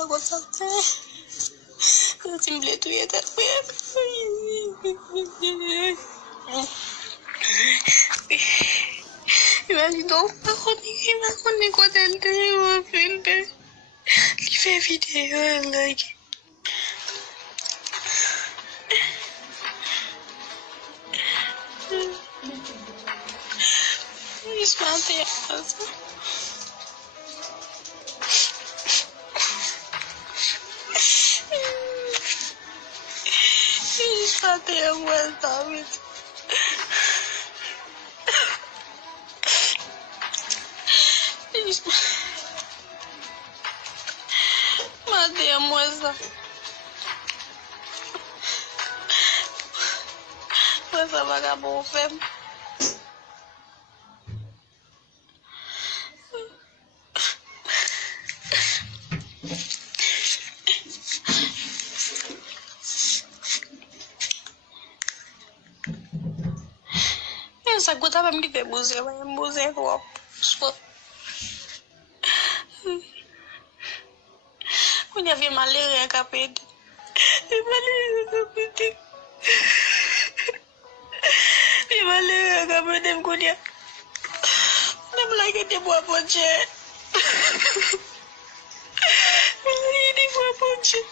Takut sampai Simple tu ya tak apa. Imagine aku ni kau tell film pe. Li fait vidéo like. Ismate also. Ismate yang well David. Mate yang muasa. Muasa vagabundo fem. Essa gota vai me ver museu, vai museu ó. Quando eu vi malaria capeta. Malaria capeta. Malaria capeta quando eu não lagi dia buat projek. Ini buat projek.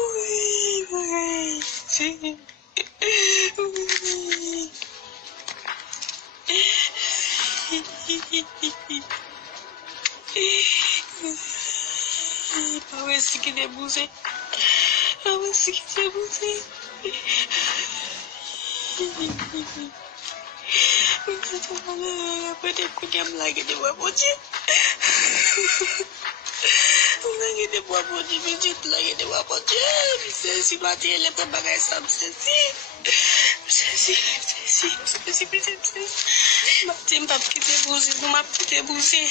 Ui, sih. Bawa sikit dia buset. Bawa sikit dia buset. Apa dia aku diam lagi dia buat projek. Lagi dia buat projek bijit lagi dia buat projek. Sesi mati lepas bagai subsesi. Sesi. Mati empat kita buset, mati kita buset.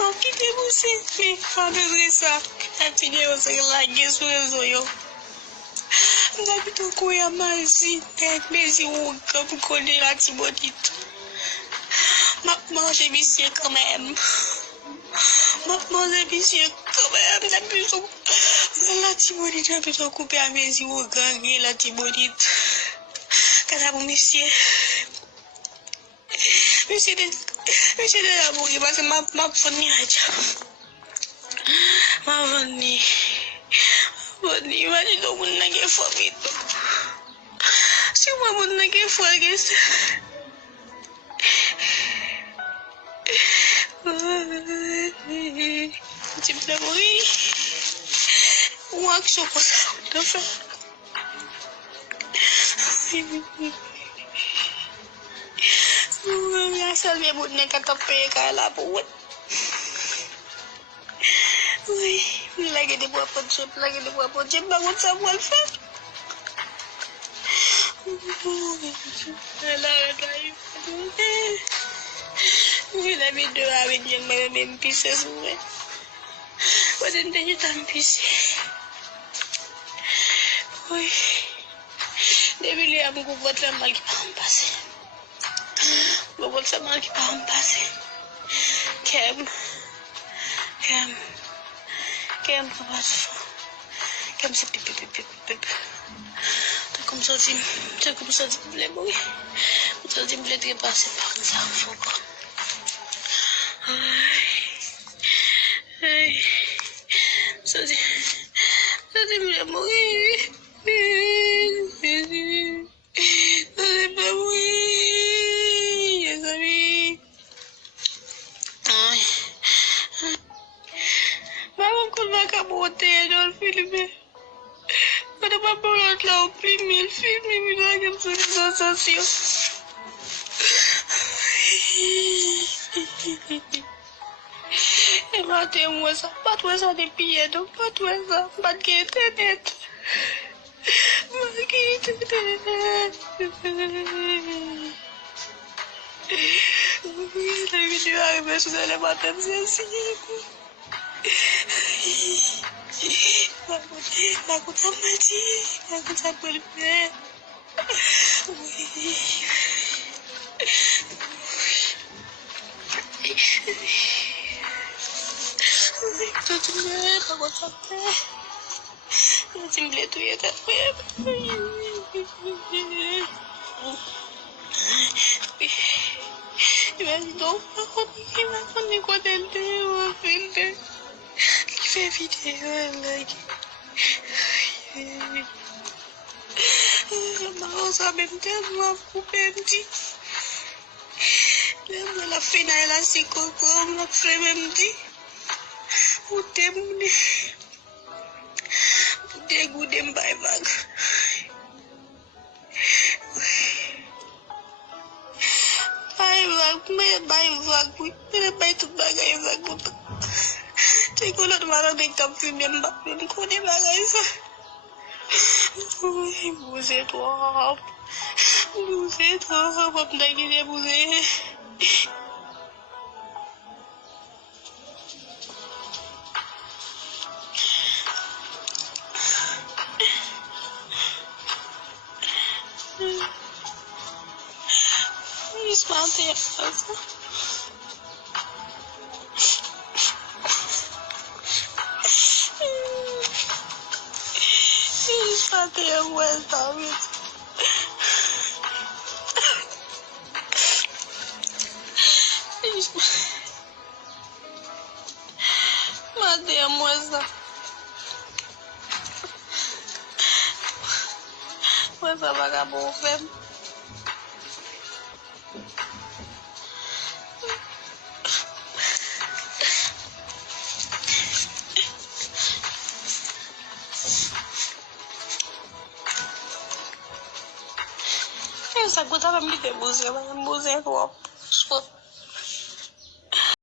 Oh kita buset. Ni ada rasa. Kita video lagi suara yo. Tapi tu aku yang masih buka buku di hati bonito. Mak mau saya bisa kamem. Mak mau saya bisa kamem. Tapi tu hati bonito tapi tu aku pernah masih buka ni hati bonito. Kata aku mesti dah buka pasal map ni aja. Map ni. Bani mali do mun nage famito. Si mun nage guys. Cipta boi. Workshop udah fa. Asal dia buat nak tepe kalah buat. Wih, lagi dia buat projek bangun sama Alfa. Alah guys, kita video awin yang mimpi sesuai. Badan dia tampis. Wih, dia bilang aku buat lama lagi pampas. Buat sama lagi pampas. Kem pas. Kem se pip. Tak kom sazim boleh boy. Sazim boleh dia pas pak safo. Hai. Sazim boleh boy. Filme. Pada bapa orang tahu film lagi sensasi. Mati yang wasa di piye tu, pat kita net. Lagi dia habis sudah lewatan sesi. Takut sama sih, takut sama lebih. Aku capek. Simple tu ya tak apa. Imagine aku ni kau tente, filter. Fait vidéo like. Maman ça même tellement coupé petit. La finale la si coco, la fait même dit. Ou t'aimes dégoût dem bay bag. Bay bag, mais bay tout bagay bag. T'es qu'on a demandé de t'appuyer même pas, même qu'on est bagay ça. Oui, vous êtes trop. Vous êtes trop. Vous n'avez vous Ismael fazla. Ismael vuelta, Ismael muestra. Muestra vagabundo. Essa gota vai me debuzer, vai me debuzer,